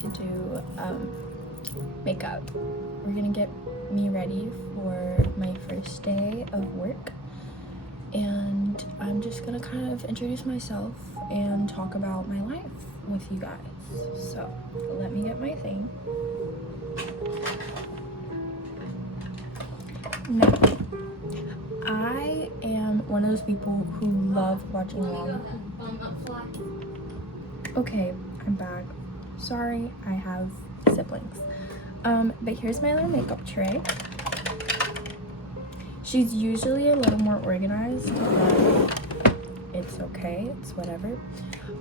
to do makeup. We're gonna get me ready for my first day of work, and I'm just gonna kind of introduce myself and talk about my life with you guys. So let me get my thing. Now, I am one of those people who love watching long. Okay, I'm back. Sorry, I have siblings. But here's my little makeup tray. She's usually a little more organized, but it's okay, it's whatever.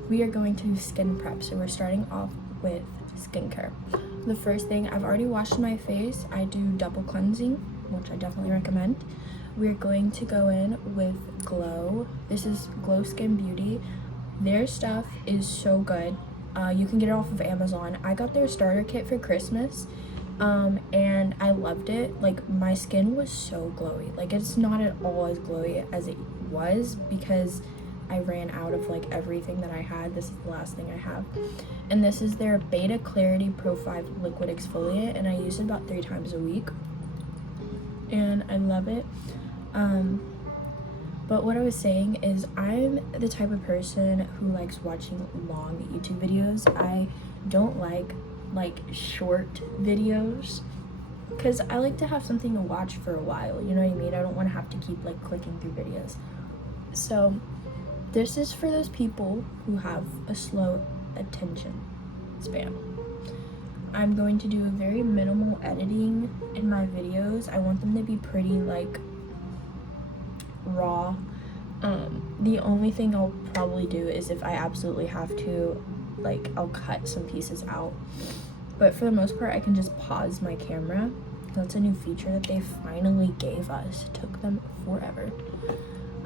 We are going to skin prep, so we're starting off with skincare. The first thing, I've already washed my face. I do double cleansing, which I definitely recommend. We're going to go in with Glow. This is Glow Skin Beauty. Their stuff is so good. You can get it off of Amazon. I got their starter kit for Christmas, and I loved it. Like, my skin was so glowy. Like, it's not at all as glowy as it was because I ran out of like everything that I had. This is the last thing I have. And this is their Beta Clarity Pro 5 Liquid Exfoliant, and I use it about 3 times a week. And I love it. But what I was saying is I'm the type of person who likes watching long YouTube videos. I don't like short videos because I like to have something to watch for a while, you know what I mean? I don't want to have to keep like clicking through videos. So this is for those people who have a slow attention span. I'm going to do very minimal editing in my videos. I want them to be pretty like raw. The only thing I'll probably do is if I absolutely have to, like, I'll cut some pieces out. But for the most part, I can just pause my camera. That's a new feature that they finally gave us. It took them forever.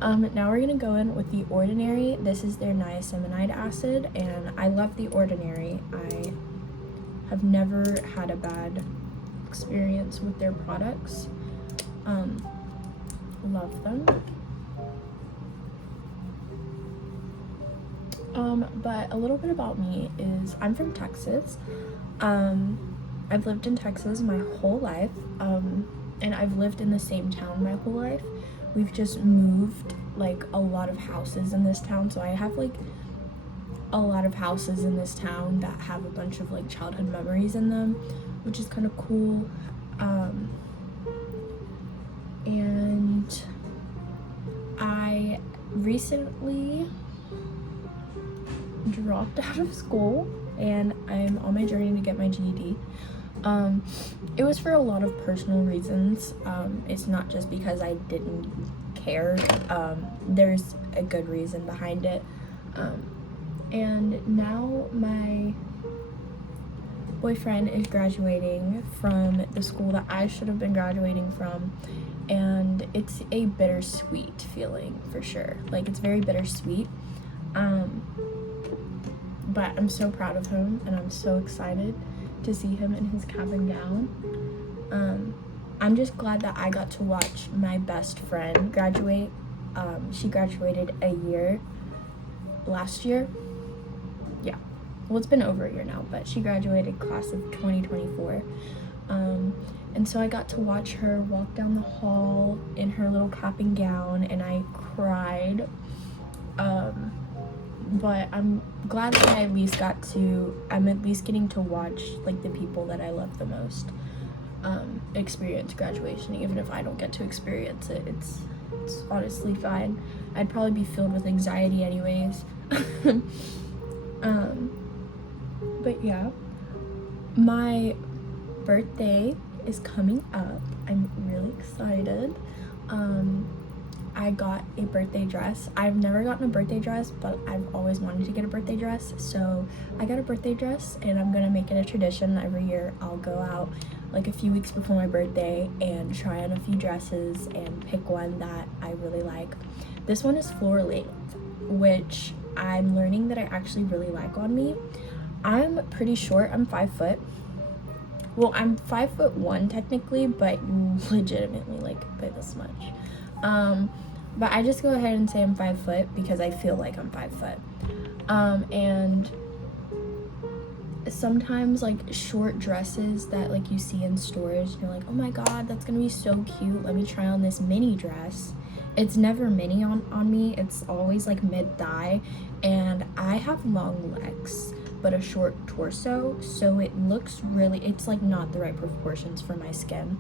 Now we're gonna go in with The Ordinary. This is their niacinamide acid, and I love The Ordinary. I have never had a bad experience with their products. Love them. But a little bit about me is I'm from Texas. I've lived in Texas my whole life, and I've lived in the same town my whole life. We've just moved like a lot of houses in this town, so I have like a lot of houses in this town that have a bunch of like childhood memories in them, which is kind of cool. And I recently dropped out of school and I'm on my journey to get my GED. It was for a lot of personal reasons. It's not just because I didn't care. There's a good reason behind it. And now my boyfriend is graduating from the school that I should have been graduating from, and it's a bittersweet feeling for sure. Like, it's very bittersweet. But I'm so proud of him, and I'm so excited to see him in his cap and gown. I'm just glad that I got to watch my best friend graduate. She graduated a year last year. Yeah, well, it's been over a year now, but she graduated class of 2024. And so I got to watch her walk down the hall in her little cap and gown, and I cried. But I'm glad that I'm at least getting to watch like the people that I love the most experience graduation. Even if I don't get to experience it, it's honestly fine. I'd probably be filled with anxiety anyways. But yeah, my birthday is coming up. I'm really excited. I got a birthday dress. I've never gotten a birthday dress, but I've always wanted to get a birthday dress. So I got a birthday dress, and I'm gonna make it a tradition. Every year I'll go out like a few weeks before my birthday and try on a few dresses and pick one that I really like. This one is floor length, which I'm learning that I actually really like on me. I'm pretty short. I'm 5 foot. Well, I'm 5'1" technically, but legitimately like by this much. But I just go ahead and say I'm 5 foot because I feel like I'm 5 foot. And sometimes like short dresses that like you see in stores, you're like, oh my god, that's gonna be so cute, let me try on this mini dress. It's never mini on me, it's always like mid-thigh, and I have long legs but a short torso, so it looks really, it's like not the right proportions for my skin.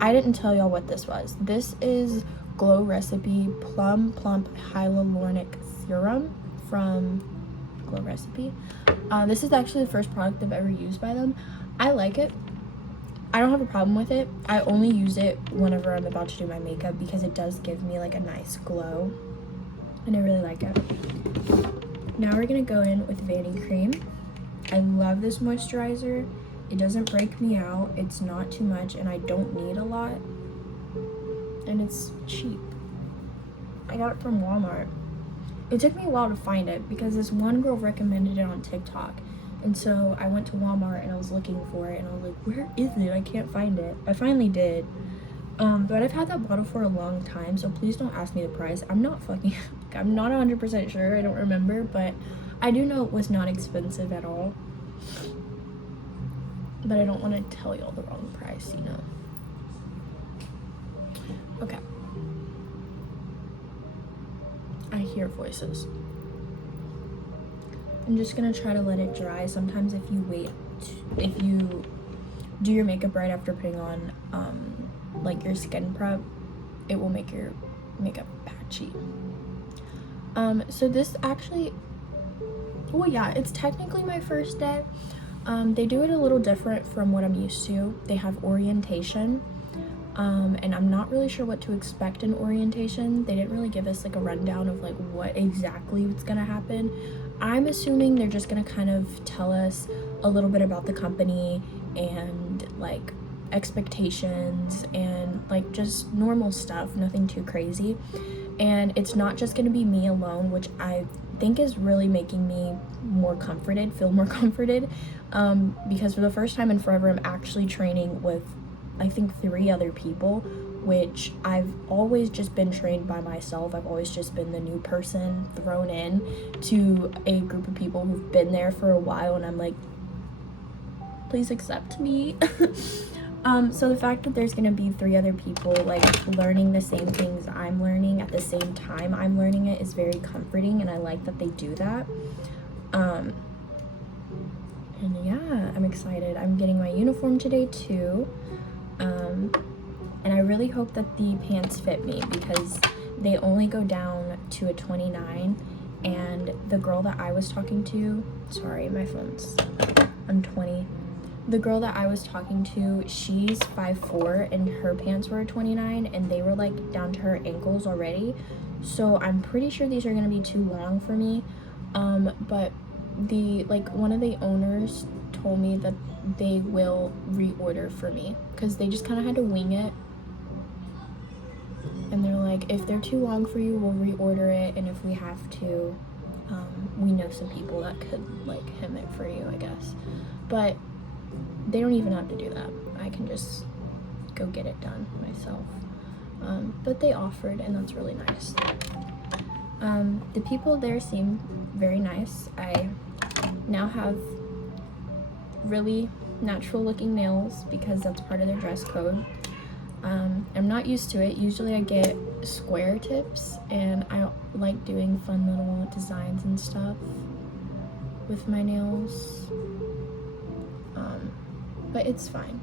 I didn't tell y'all what this was. This is Glow Recipe Plum Plump Hyaluronic Serum from Glow Recipe. This is actually the first product I've ever used by them. I like it. I don't have a problem with it. I only use it whenever I'm about to do my makeup because it does give me like a nice glow, and I really like it. Now we're gonna go in with Vanity Cream. I love this moisturizer. It doesn't break me out. It's not too much, and I don't need a lot. And it's cheap. I got it from Walmart. It took me a while to find it because this one girl recommended it on TikTok. And so I went to Walmart and I was looking for it, and I was like, where is it? I can't find it. I finally did. But I've had that bottle for a long time, so please don't ask me the price. I'm not 100% sure. I don't remember, but I do know it was not expensive at all. But I don't want to tell y'all the wrong price, you know. Okay. I hear voices. I'm just gonna try to let it dry. Sometimes if you do your makeup right after putting on like your skin prep, it will make your makeup patchy. So this actually, well, yeah, it's technically my first day. They do it a little different from what I'm used to. They have orientation, and I'm not really sure what to expect in orientation. They didn't really give us like a rundown of like what exactly was gonna happen. I'm assuming they're just gonna kind of tell us a little bit about the company and like expectations and like just normal stuff, nothing too crazy. And it's not just gonna be me alone, which I think is really making me feel more comforted, because for the first time in forever I'm actually training with I think 3 other people, which I've always just been trained by myself. I've always just been the new person thrown in to a group of people who've been there for a while, and I'm like, please accept me. So the fact that there's gonna be 3 other people like learning the same things I'm learning at the same time I'm learning it is very comforting, and I like that they do that. And yeah, I'm excited. I'm getting my uniform today too. And I really hope that the pants fit me because they only go down to a 29, and the girl that I was talking to, sorry, my phone's, I'm 20. The girl that I was talking to, she's 5'4", and her pants were a 29, and they were like down to her ankles already. So I'm pretty sure these are gonna be too long for me. But one of the owners told me that they will reorder for me because they just kind of had to wing it, and they're like, if they're too long for you, we'll reorder it, and if we have to, we know some people that could like hem it for you, I guess. But they don't even have to do that. I can just go get it done myself. But they offered, and that's really nice. The people there seem very nice. I now have really natural looking nails because that's part of their dress code. I'm not used to it. Usually I get square tips, and I like doing fun little designs and stuff with my nails. But it's fine.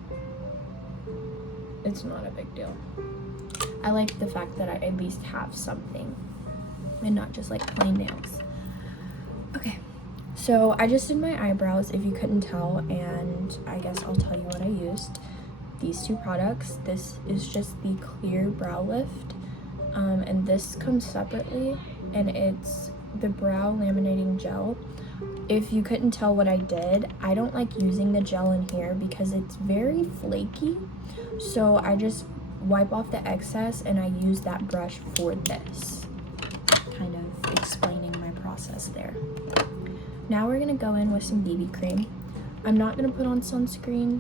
It's not a big deal. I like the fact that I at least have something and not just like plain nails. Okay, so I just did my eyebrows, if you couldn't tell, and I guess I'll tell you what I used. These 2 products. This is just the clear brow lift, and this comes separately, and it's the brow laminating gel. If you couldn't tell what I did, I don't like using the gel in here because it's very flaky, so I just wipe off the excess and I use that brush for this. Kind of explaining my process there. Now we're gonna go in with some BB cream. I'm not gonna put on sunscreen.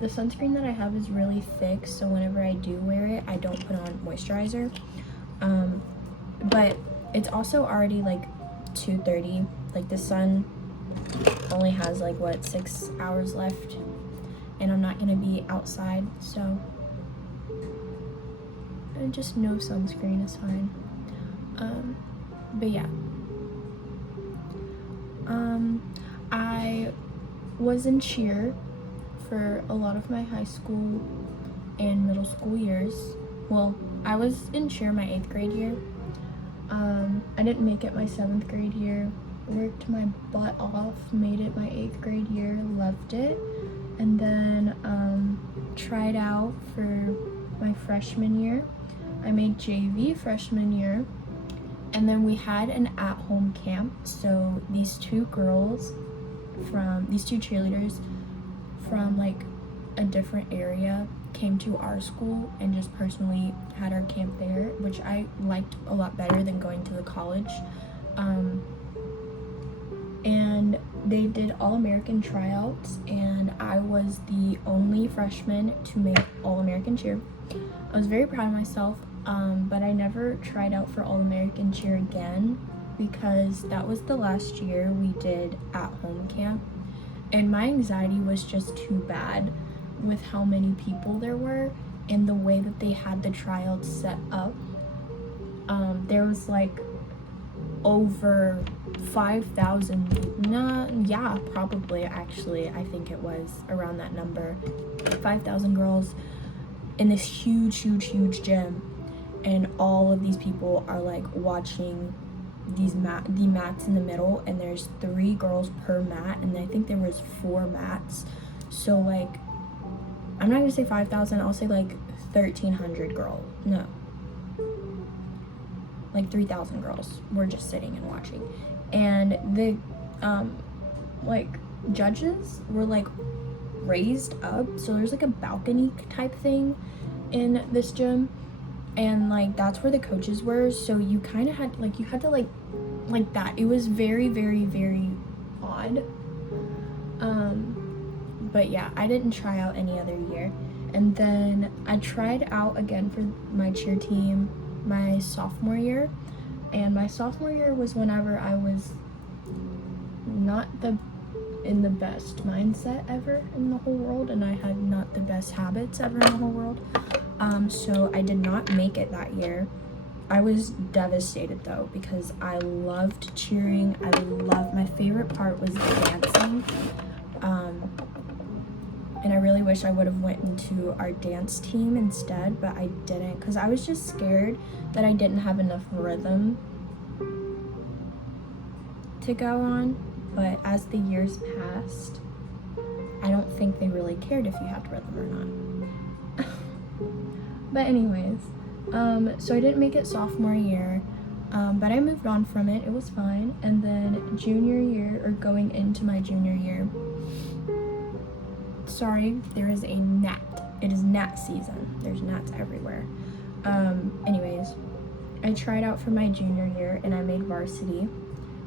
The sunscreen that I have is really thick, so whenever I do wear it, I don't put on moisturizer. But it's also already like 2:30. Like the sun only has like, what, 6 hours left, and I'm not gonna be outside, so just no sunscreen is fine. But yeah, I was in cheer for a lot of my high school and middle school years. Well, I was in cheer my 8th grade year. I didn't make it my 7th grade year. Worked my butt off, made it my 8th grade year, loved it, and then tried out for my freshman year. I made JV freshman year, and then we had an at-home camp. So these two cheerleaders from like a different area came to our school and just personally had our camp there, which I liked a lot better than going to the college. And they did All-American tryouts, and I was the only freshman to make All-American cheer. I was very proud of myself, but I never tried out for All-American cheer again because that was the last year we did at-home camp, and my anxiety was just too bad with how many people there were and the way that they had the tryouts set up. There was like over 5,000, probably, actually, I think it was around that number, 5,000 girls in this huge gym, and all of these people are like watching the mats in the middle, and there's 3 girls per mat, and I think there was 4 mats, so like, I'm not gonna say 5,000, I'll say like 1,300 girls, no, like 3,000 girls were just sitting and watching, and the like judges were like raised up, so there's like a balcony type thing in this gym, and like that's where the coaches were, so you kind of had to like that. It was very odd. But yeah, I didn't try out any other year, and then I tried out again for my cheer team my sophomore year, and my sophomore year was whenever I was not in the best mindset ever in the whole world, and I had not the best habits ever in the whole world, so I did not make it that year. I was devastated though, because I loved cheering. My favorite part was dancing, and I really wish I would have went into our dance team instead, but I didn't, because I was just scared that I didn't have enough rhythm to go on. But as the years passed, I don't think they really cared if you had rhythm or not. But anyways, so I didn't make it sophomore year, but I moved on from it. It was fine. And then junior year, or going into my junior year, sorry, there is a gnat. It is gnat season. There's gnats everywhere. Anyways, I tried out for my junior year and I made varsity,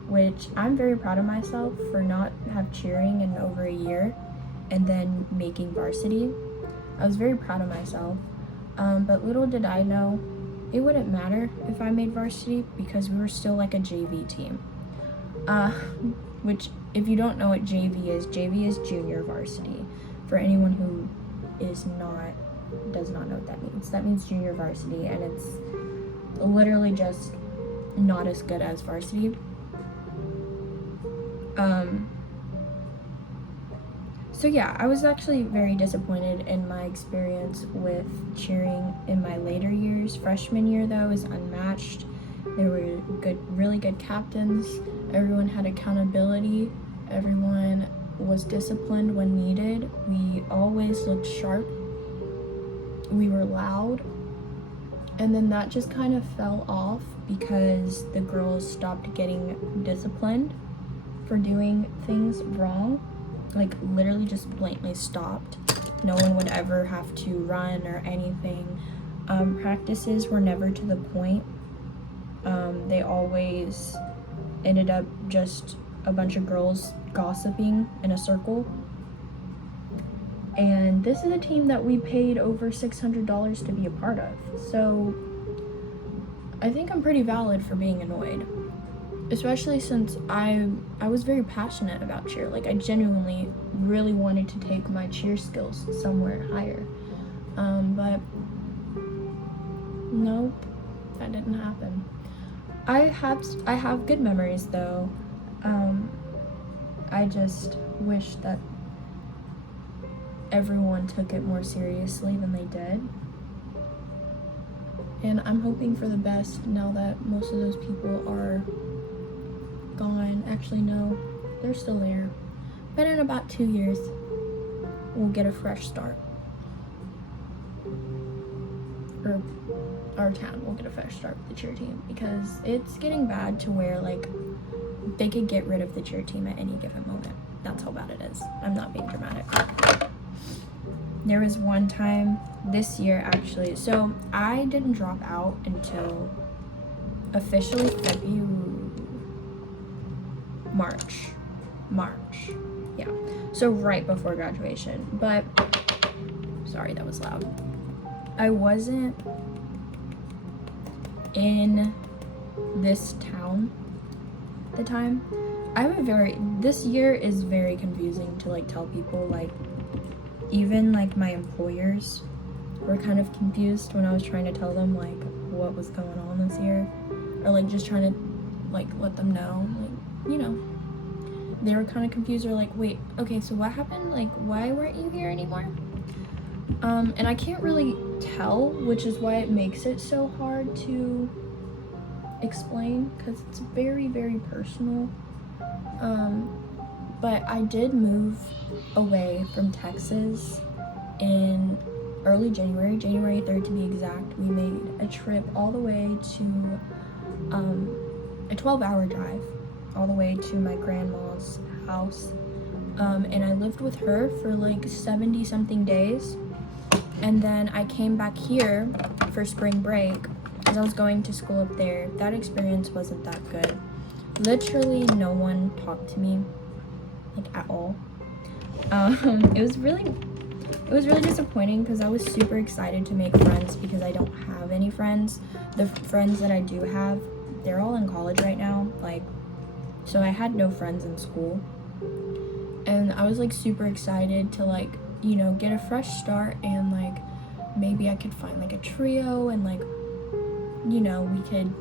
which I'm very proud of myself for not have cheering in over a year and then making varsity. I was very proud of myself, but little did I know it wouldn't matter if I made varsity because we were still like a JV team, which if you don't know what JV is junior varsity. For anyone who does not know what that means junior varsity, and it's literally just not as good as varsity. So yeah, I was actually very disappointed in my experience with cheering in my later years. Freshman year though is unmatched. There were really good captains. Everyone had accountability. Everyone was disciplined when needed. We always looked sharp. We were loud. And then that just kind of fell off because the girls stopped getting disciplined for doing things wrong. Like literally just blatantly stopped. No one would ever have to run or anything. Practices were never to the point. They always ended up just a bunch of girls gossiping in a circle. And this is a team that we paid over $600 to be a part of. So I think I'm pretty valid for being annoyed. especially since I was very passionate about cheer. Like, I genuinely really wanted to take my cheer skills somewhere higher. But nope, that didn't happen. I have good memories though. I just wish that everyone took it more seriously than they did. And I'm hoping for the best now that most of those people are gone. Actually, no, they're still there. But in about 2 years, we'll get a fresh start. Or our town will get a fresh start with the cheer team, because it's getting bad to where, like, they could get rid of the cheer team at any given moment. That's how bad it is. I'm not being dramatic. There was one time this year, actually. So I didn't drop out until officially March. Yeah. So right before graduation. But, sorry, that was loud. I wasn't in this town at the time. This year is very confusing to, like, tell people. Like, even, like, my employers were kind of confused when I was trying to tell them, like, what was going on this year, or, like, just trying to, like, let them know, like, you know, they were kind of confused. Or like, wait, okay, so what happened? Like, why weren't you here anymore? And I can't really tell, which is why it makes it so hard to explain, because it's very, very personal. But I did move away from Texas in early January 3rd to be exact. We made a trip all the way to a 12-hour drive all the way to my grandma's house. And I lived with her for like 70 something days. And then I came back here for spring break because I was going to school up there. That experience wasn't that good. Literally no one talked to me, like, at all. It was really disappointing because I was super excited to make friends, because I don't have any friends. The friends that I do have, they're all in college right now, like, so I had no friends in school. And I was like super excited to, like, you know, get a fresh start, and like maybe I could find like a trio, and like, you know, we could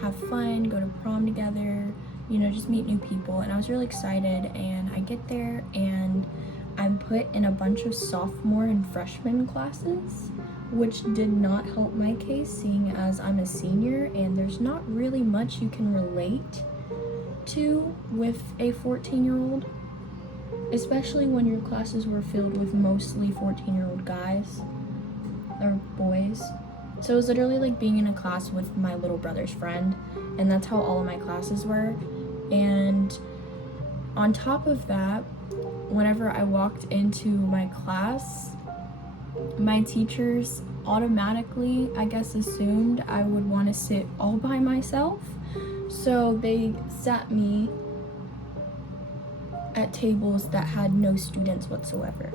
have fun, go to prom together, you know, just meet new people. And I was really excited, and I get there and I'm put in a bunch of sophomore and freshman classes, which did not help my case, seeing as I'm a senior and there's not really much you can relate to with a 14-year-old, especially when your classes were filled with mostly 14-year-old guys or boys. So it was literally like being in a class with my little brother's friend, and that's how all of my classes were. And on top of that, whenever I walked into my class, my teachers automatically, I guess, assumed I would want to sit all by myself. So they sat me at tables that had no students whatsoever.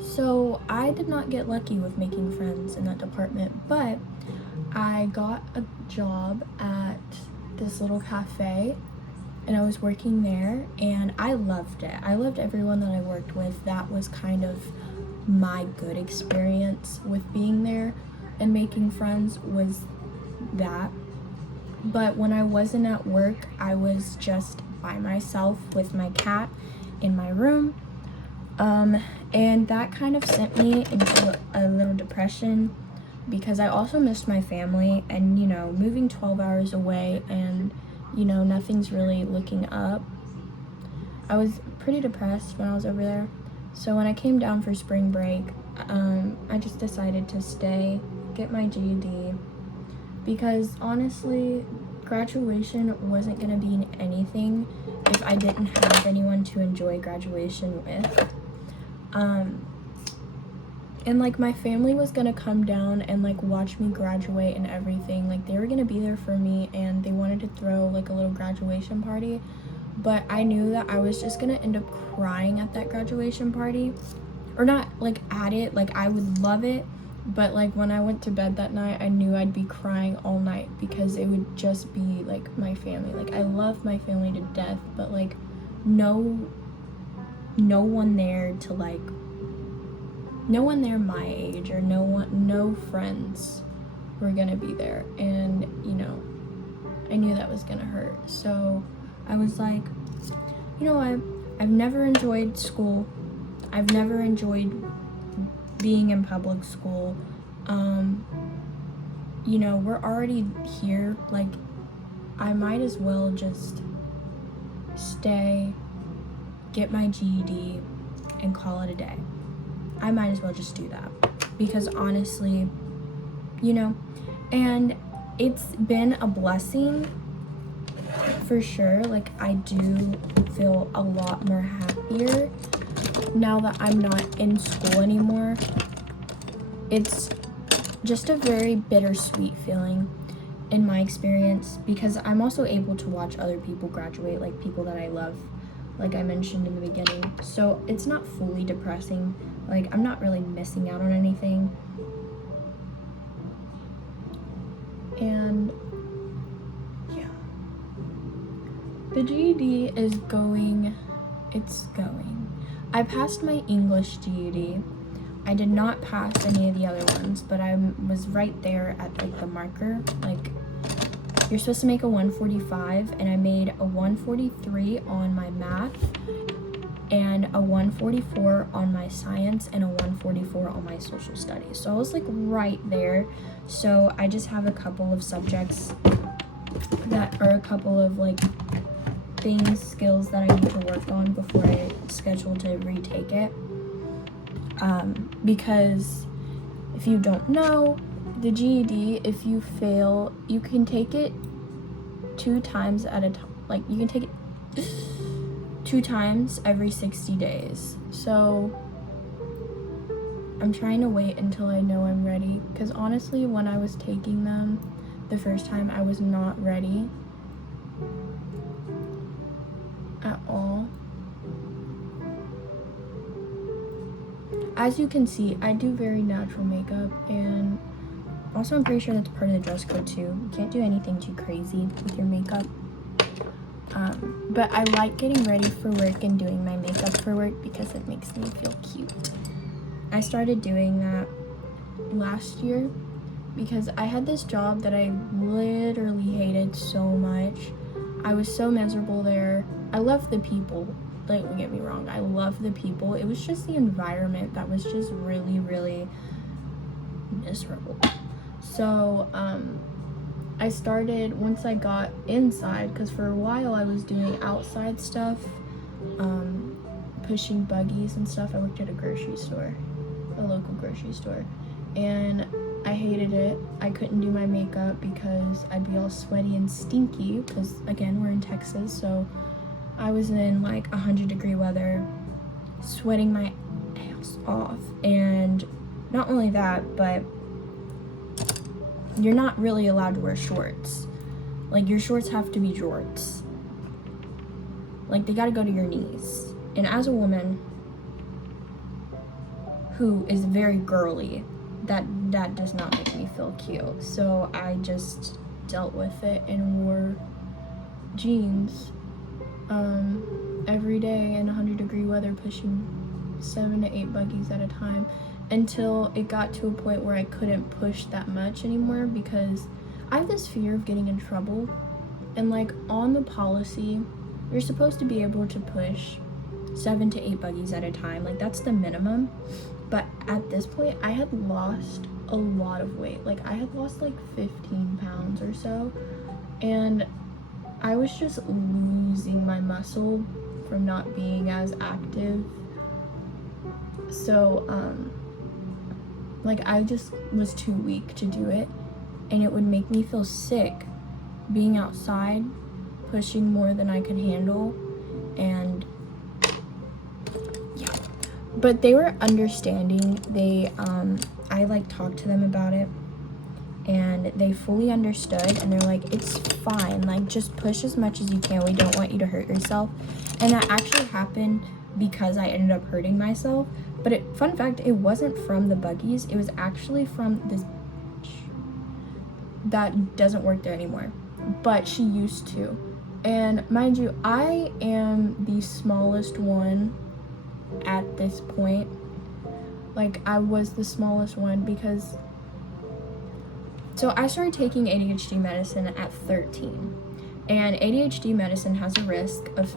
So I did not get lucky with making friends in that department, but I got a job at this little cafe, and I was working there, and I loved it. I loved everyone that I worked with. That was kind of my good experience with being there and making friends, was that. But when I wasn't at work, I was just by myself with my cat in my room. And that kind of sent me into a little depression, because I also missed my family, and, you know, moving 12 hours away and, you know, nothing's really looking up. I was pretty depressed when I was over there. So when I came down for spring break, I just decided to stay, get my GED, because honestly, graduation wasn't gonna be anything if I didn't have anyone to enjoy graduation with. And like my family was gonna come down and like watch me graduate and everything. Like they were gonna be there for me, and they wanted to throw like a little graduation party. But I knew that I was just gonna end up crying at that graduation party. Or not like at it, like I would love it, But like when I went to bed that night, I knew I'd be crying all night because it would just be like my family. Like I love my family to death, but like no one there to like, no one there my age, or no friends were gonna be there. And you know, I knew that was gonna hurt. So I was like, you know what, I've never enjoyed school. I've never enjoyed being in public school. You know, we're already here. Like, I might as well just stay, get my GED, and call it a day. I might as well just do that. Because honestly, you know, and it's been a blessing for sure. Like, I do feel a lot more happier now that I'm not in school anymore. It's just a very bittersweet feeling in my experience, because I'm also able to watch other people graduate, like people that I love, like I mentioned in the beginning. So it's not fully depressing. Like, I'm not really missing out on anything. And yeah, the GED is going. I passed my English GED. I did not pass any of the other ones, but I was right there at like the marker. Like, you're supposed to make a 145, and I made a 143 on my math, and a 144 on my science, and a 144 on my social studies. So I was like right there. So I just have a couple of subjects that are a couple of like skills that I need to work on before I schedule to retake it. Because if you don't know, the GED, if you fail, you can take it 2 times at a time. Like, you can take it 2 times every 60 days. So I'm trying to wait until I know I'm ready, because honestly, when I was taking them the first time, I was not ready at all. As you can see, I do very natural makeup, and also I'm pretty sure that's part of the dress code too. You can't do anything too crazy with your makeup. But I like getting ready for work and doing my makeup for work because it makes me feel cute. I started doing that last year because I had this job that I literally hated so much. I was so miserable there. I love the people. Don't get me wrong, I love the people. It was just the environment that was just really, really miserable. So I started, once I got inside, because for a while I was doing outside stuff, pushing buggies and stuff. I worked at a grocery store, a local grocery store, and I hated it. I couldn't do my makeup because I'd be all sweaty and stinky, because again, we're in Texas, so I was in like 100-degree weather, sweating my ass off. And not only that, but you're not really allowed to wear shorts. Like, your shorts have to be jorts. Like, they gotta go to your knees. And as a woman who is very girly, that does not make me feel cute. So I just dealt with it and wore jeans every day in 100-degree weather, pushing 7 to 8 buggies at a time, until it got to a point where I couldn't push that much anymore, because I have this fear of getting in trouble. And like, on the policy, you're supposed to be able to push 7 to 8 buggies at a time. Like, that's the minimum. But at this point, I had lost a lot of weight. Like, I had lost like 15 pounds or so, and I was just losing my muscle from not being as active. So like, I just was too weak to do it, and it would make me feel sick being outside pushing more than I could handle. And yeah, but they were understanding. I like talked to them about it, and they fully understood, and they're like, it's fine, like, just push as much as you can, we don't want you to hurt yourself. And that actually happened because I ended up hurting myself, But fun fact, it wasn't from the buggies. It was actually from this that doesn't work there anymore. But she used to. And mind you, I am the smallest one at this point. Like, I was the smallest one because... So I started taking ADHD medicine at 13. And ADHD medicine has a risk of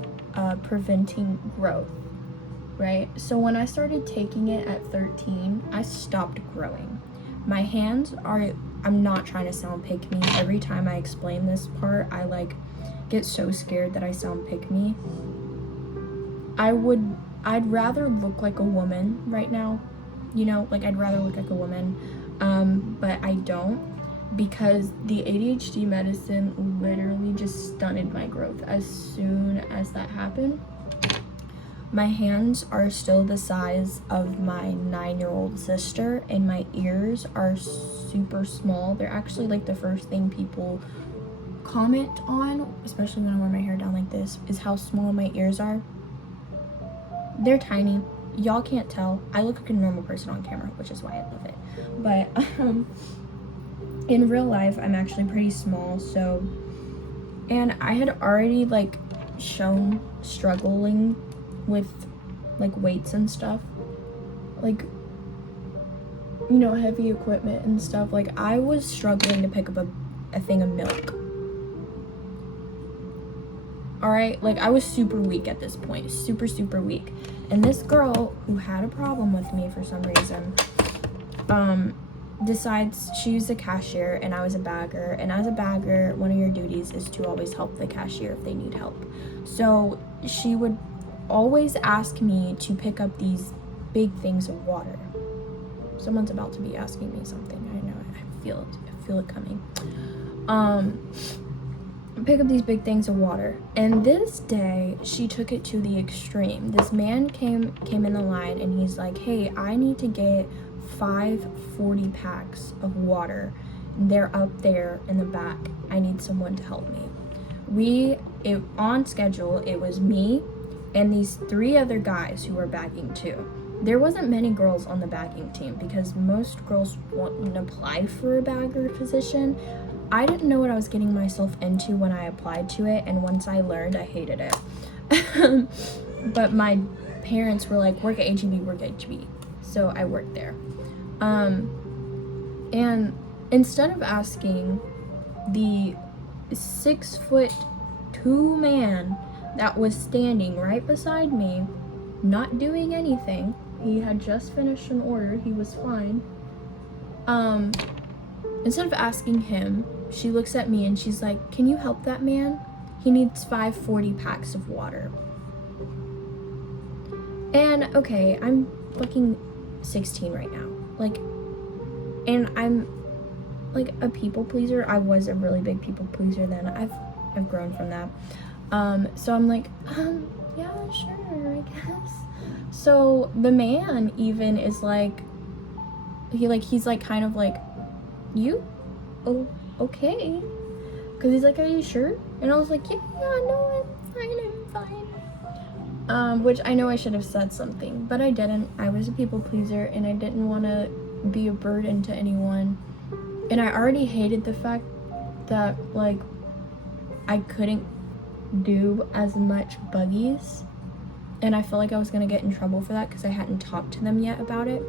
preventing growth, right? So when I started taking it at 13, I stopped growing. My hands are... I'm not trying to sound pick-me. Every time I explain this part, I, like, get so scared that I sound pick-me. I'd rather look like a woman right now. You know, like, I'd rather look like a woman. But I don't, because the ADHD medicine literally just stunted my growth as soon as that happened. My hands are still the size of my 9-year-old sister, and my ears are super small. They're actually, like, the first thing people comment on, especially when I wear my hair down like this, is how small my ears are. They're tiny. Y'all can't tell. I look like a normal person on camera, which is why I love it. But in real life, I'm actually pretty small, so... And I had already, like, shown struggling with, like, weights and stuff, like, you know, heavy equipment and stuff. Like, I was struggling to pick up a thing of milk. Alright, like, I was super weak at this point, super weak. And this girl who had a problem with me for some reason decides she was a cashier and I was a bagger, and as a bagger, one of your duties is to always help the cashier if they need help. So she would always ask me to pick up these big things of water. Someone's about to be asking me something. I know, I feel it coming. Pick up these big things of water. And this day, she took it to the extreme. This man came in the line and he's like, hey, I need to get 5 40 packs of water. They're up there in the back. I need someone to help me. On schedule, it was me and these 3 other guys who were bagging too. There wasn't many girls on the bagging team because most girls wouldn't apply for a bagger position. I didn't know what I was getting myself into when I applied to it, and once I learned, I hated it. But my parents were like, work at HEB, work at HEB. So I worked there. And instead of asking the 6'2" man that was standing right beside me, not doing anything, he had just finished an order, he was fine. Instead of asking him, she looks at me and she's like, can you help that man? He needs 5 40 packs of water. And okay, I'm fucking 16 right now. Like, and I'm like a people pleaser. I was a really big people pleaser then. I've grown from that. So I'm like, yeah, sure, I guess. So the man even is like, he's like kind of like, you? Oh, okay. Because he's like, are you sure? And I was like, yeah, no, I'm fine. Which I know I should have said something, but I didn't. I was a people pleaser and I didn't want to be a burden to anyone. And I already hated the fact that, like, I couldn't do as much buggies. And I felt like I was going to get in trouble for that because I hadn't talked to them yet about it.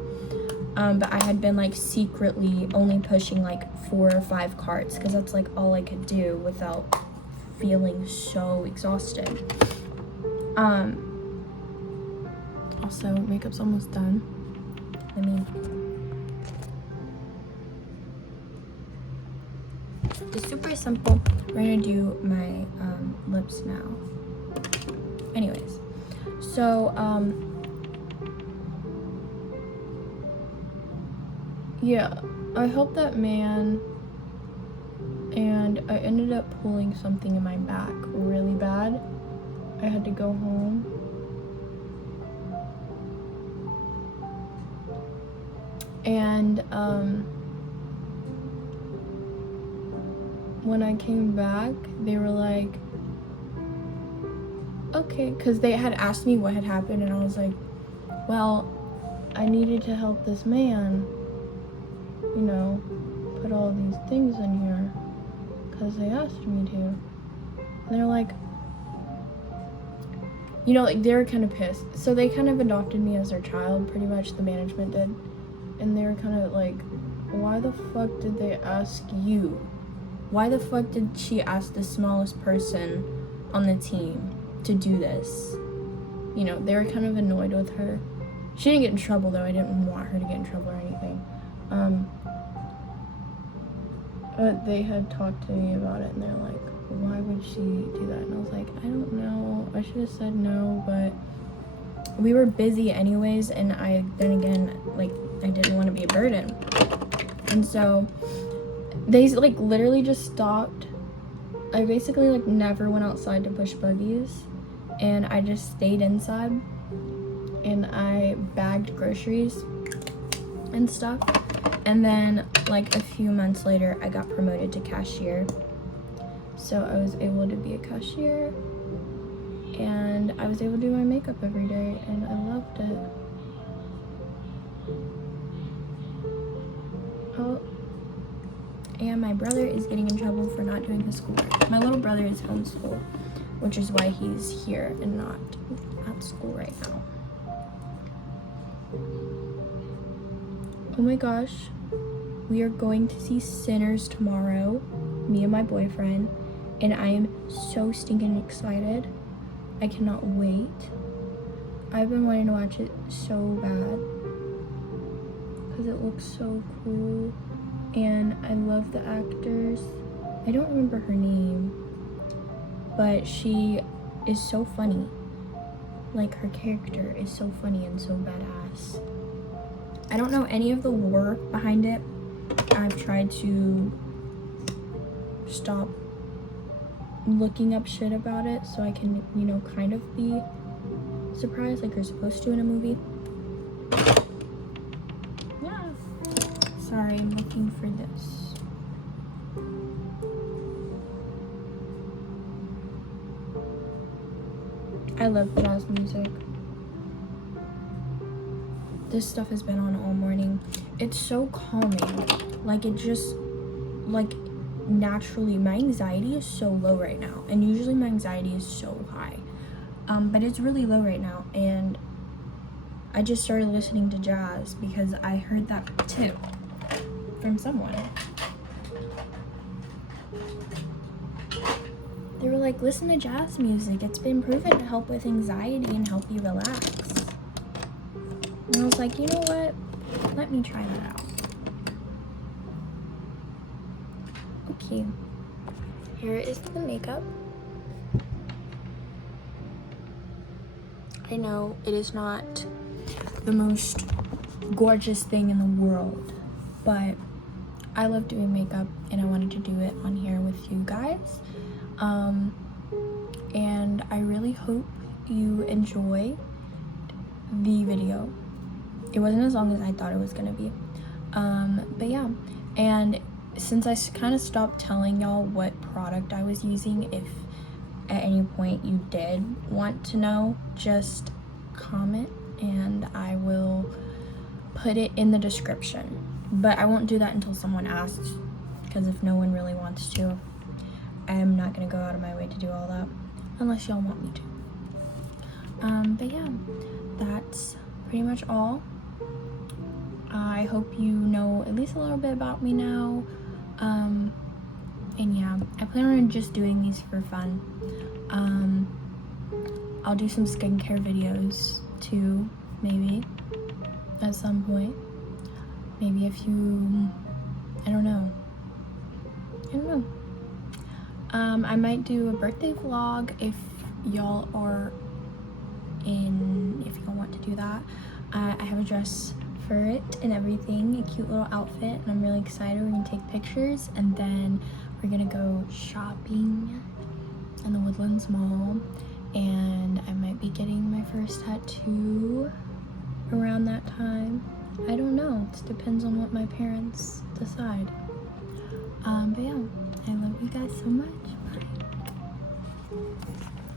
But I had been, like, secretly only pushing, like, 4 or 5 carts because that's, like, all I could do without feeling so exhausted. Also, makeup's almost done. It's super simple. We're gonna do my lips now. Anyways, so, yeah, I helped that man, and I ended up pulling something in my back really bad. I had to go home. And, when I came back, they were like, okay, because they had asked me what had happened, and I was like, well, I needed to help this man, you know, put all these things in here because they asked me to. And they're like, you know, like, they were kind of pissed. So they kind of adopted me as their child, pretty much, the management did. And they were kind of like, why the fuck did they ask you? Why the fuck did she ask the smallest person on the team to do this? You know, they were kind of annoyed with her. She didn't get in trouble, though. I didn't want her to get in trouble or anything. But they had talked to me about it, and they're like, why would she do that? And I was like, I don't know. I should have said no, but we were busy anyways, and then again, like, I didn't want to be a burden. And so they, like, literally just stopped. I basically, like, never went outside to push buggies, and I just stayed inside, and I bagged groceries and stuff. And then, like, a few months later, I got promoted to cashier. So I was able to be a cashier, and I was able to do my makeup every day, and I loved it. Oh, and my brother is getting in trouble for not doing his schoolwork. My little brother is homeschooled, which is why he's here and not at school right now. Oh my gosh, we are going to see Sinners tomorrow, me and my boyfriend, and I am so stinking excited. I cannot wait. I've been wanting to watch it so bad because it looks so cool, and I love the actors. I don't remember her name, but she is so funny. Like, her character is so funny and so badass. I don't know any of the lore behind it. I've tried to stop looking up shit about it so I can, you know, kind of be surprised like you're supposed to in a movie. Yeah. Sorry, I'm looking for this. I love jazz music. This stuff has been on all morning. It's so calming. Like, it just, like, naturally, my anxiety is so low right now, and usually my anxiety is so high, but it's really low right now, and I just started listening to jazz because I heard that tip from someone. They were like, listen to jazz music, it's been proven to help with anxiety and help you relax. And I was like, you know what, let me try that out. Okay, here is the makeup. I know it is not the most gorgeous thing in the world, but I love doing makeup and I wanted to do it on here with you guys. And I really hope you enjoy the video. It wasn't as long as I thought it was gonna be, but yeah. And since I kind of stopped telling y'all what product I was using, if at any point you did want to know, just comment and I will put it in the description. But I won't do that until someone asks, because if no one really wants to, I'm not gonna go out of my way to do all that unless y'all want me to. But yeah, that's pretty much all. I hope you know at least a little bit about me now. And yeah, I plan on just doing these for fun. I'll do some skincare videos too, maybe, at some point. Maybe if you, I don't know. I might do a birthday vlog if y'all are if y'all want to do that. I have a dress for it and everything, a cute little outfit, and I'm really excited. We're gonna take pictures and then we're gonna go shopping in the Woodlands Mall, and I might be getting my first tattoo around that time. I don't know, it depends on what my parents decide. But yeah, I love you guys so much. Bye.